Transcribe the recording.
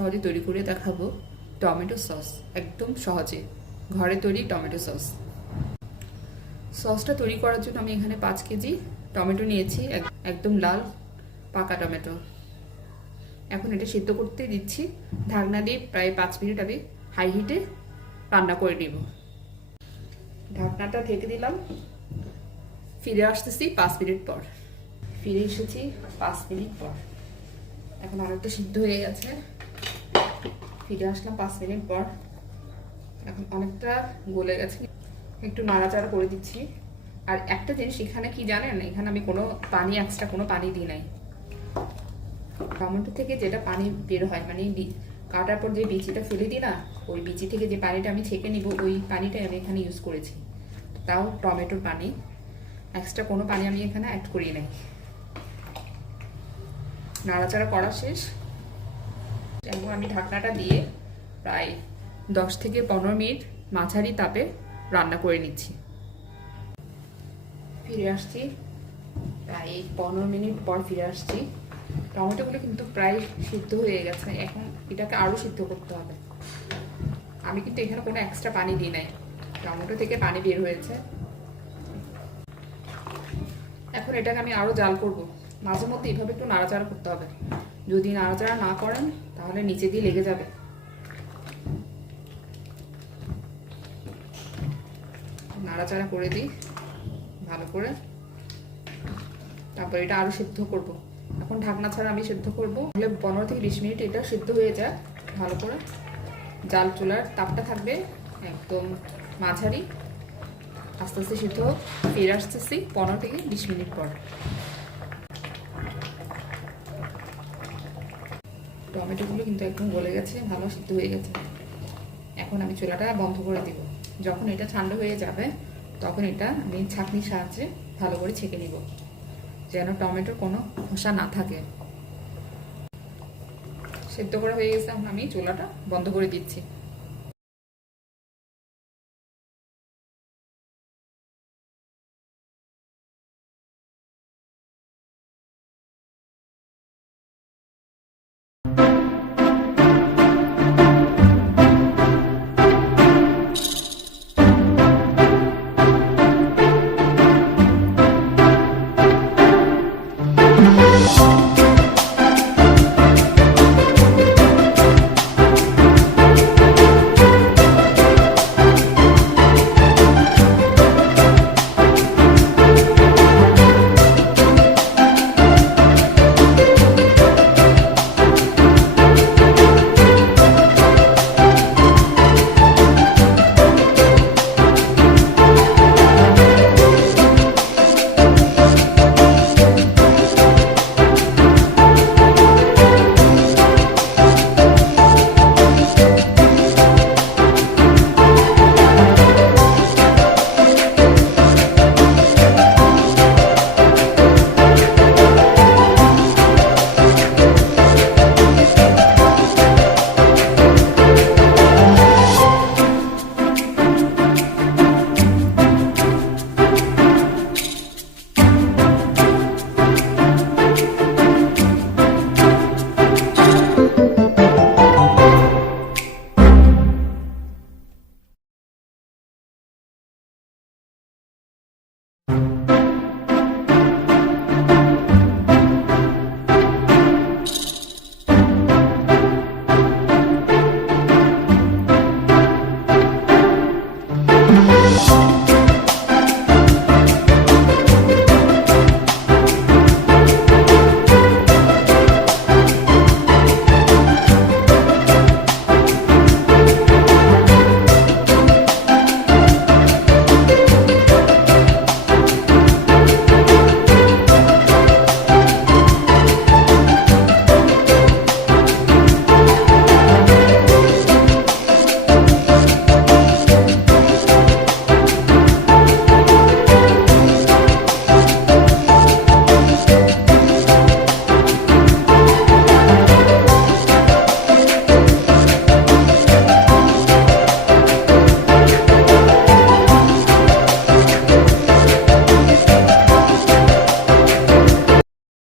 সহজে তৈরি করে দেখাবো টমেটো সস। একদম সহজে ঘরে তৈরি টমেটো সস। সসটা তৈরি করার জন্য আমি এখানে 5 কেজি টমেটো নিয়েছি, একদম লাল পাকা টমেটো। এখন এটা সিদ্ধ করতে দিচ্ছি ঢাকনা দিয়ে। প্রায় 5 মিনিট আমি হাই হিটে রান্না করে নিব। ঢাকনাটা ঢেকে দিলাম। ফিরে আসতেছি 5 মিনিট পর। ফিরে এসেছি 5 মিনিট পর। এখন অনেকটা সিদ্ধ হয়ে গেছে। ফিরে আসলাম 5 মিনিট পর। এখন অনেকটা গলে গেছে। একটু নাড়াচাড়া করে দিচ্ছি। আর একটা জিনিস এখানে কি জানেন, এখানে আমি কোনো পানি, এক্সট্রা কোনো পানি দিই নাই। টমেটো থেকে যেটা পানি বের হয়, মানে কাটার পর যে বিচিটা ফেলে দিই না, ওই বিচি থেকে যে পানিটা আমি ছেঁকে নিব, ওই পানিটাই আমি এখানে ইউজ করেছি। তাও টমেটোর পানি, এক্সট্রা কোনো পানি আমি এখানে অ্যাড করি নাই। নাড়াচাড়া করা শেষ। এবং আমি ঢাকনাটা দিয়ে প্রায় 10 থেকে 15 মিনিট মাঝারি তাপে রান্না করে নিচ্ছি। ফিরে আসছি প্রায় 15 মিনিট পর ফিরে আসছি। টমেটোগুলো কিন্তু প্রায় সিদ্ধ হয়ে গেছে। এখন এটাকে আরও সিদ্ধ করতে হবে। আমি কিন্তু এখানে কোনো এক্সট্রা পানি দিই নাই, টমেটো থেকে পানি বের হয়েছে। এখন এটাকে আমি আরও জাল করব। মাঝে মধ্যে এইভাবে একটু নাড়াচাড়া করতে হবে। যদি নাড়াচাড়া না করেন তাহলে নিচে দিয়ে লেগে যাবে। নাড়াচাড়া করে দিই ভালো করে। তারপর এটা আরও সিদ্ধ করব। এখন ঢাকনা ছাড়া আমি সিদ্ধ করব। তাহলে 15 থেকে 20 মিনিট এটা সিদ্ধ হয়ে যায় ভালো করে। জাল চুলার তাপটা থাকবে একদম মাঝারি। আস্তে আস্তে সিদ্ধ ফিরে আসতেছি 15 থেকে 20 মিনিট পর। টমেটোগুলো কিন্তু একদম গলে গেছে, ভালো সিদ্ধ হয়ে গেছে। এখন আমি চুলাটা বন্ধ করে দিব। যখন এটা ঠান্ডা হয়ে যাবে তখন এটা আমি ছাঁকনির সাহায্যে ভালো করে ছেঁকে নিব, যেন টমেটোর কোনো খোসা না থাকে। সিদ্ধ করা হয়ে গেছে, আমি চুলাটা বন্ধ করে দিচ্ছি।